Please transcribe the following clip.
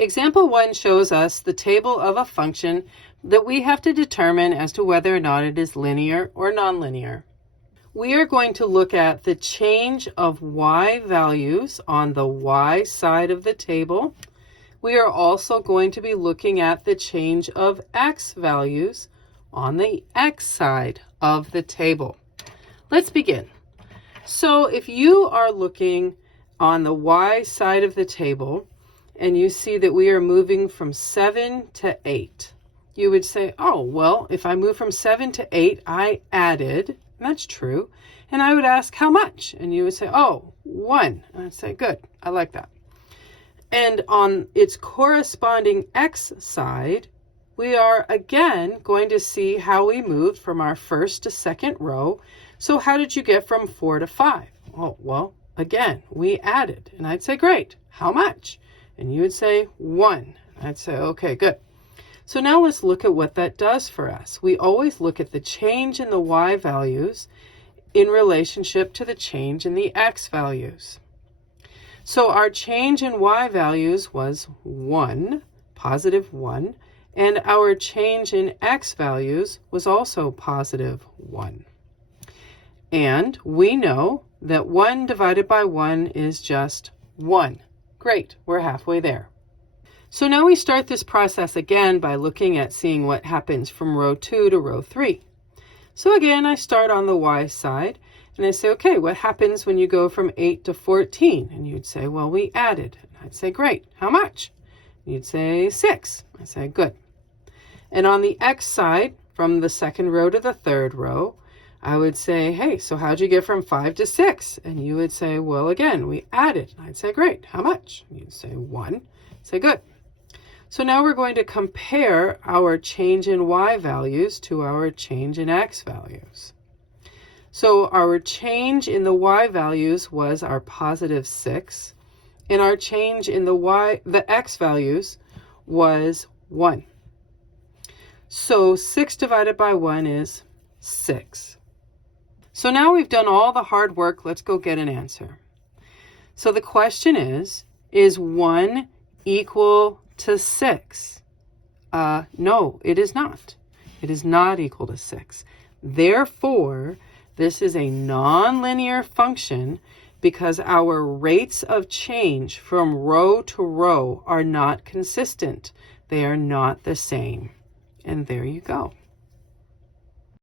Example 1 shows us the table of a function that we have to determine as to whether or not it is linear or nonlinear. We are going to look at the change of y values on the y side of the table. We are also going to be looking at the change of x values on the x side of the table. Let's begin. So if you are looking on the y side of the table and you see that we are moving from 7 to 8, you would say, oh, well, if I move from 7 to 8, I added, and that's true, and I would ask how much, and you would say, oh, 1, and I'd say, good, I like that. And on its corresponding x side, we are again going to see how we moved from our first to second row. So how did you get from 4 to 5? Oh, well, again, we added, and I'd say, great, how much? And you would say 1. I'd say, okay, good. So now let's look at what that does for us. We always look at the change in the y values in relationship to the change in the x values. So our change in y values was 1, positive 1, and our change in x values was also positive 1. And we know that 1 divided by 1 is just 1. Great, we're halfway there. So now we start this process again by looking at seeing what happens from row 2 to row 3. So again, I start on the y side, and I say, okay, what happens when you go from 8 to 14? And you'd say, well, we added. And I'd say, great, how much? You'd say 6. I say, good. And on the x side, from the second row to the third row, I would say, hey, so how'd you get from 5 to 6? And you would say, well, again, we added. I'd say, great, how much? You'd say 1. I'd say, good. So now we're going to compare our change in y values to our change in x values. So our change in the y values was our positive 6, and our change in the x values was 1. So 6 divided by 1 is 6. So now we've done all the hard work. Let's go get an answer. So the question is 1 equal to 6? No, it is not. It is not equal to 6. Therefore, this is a nonlinear function because our rates of change from row to row are not consistent. They are not the same. And there you go.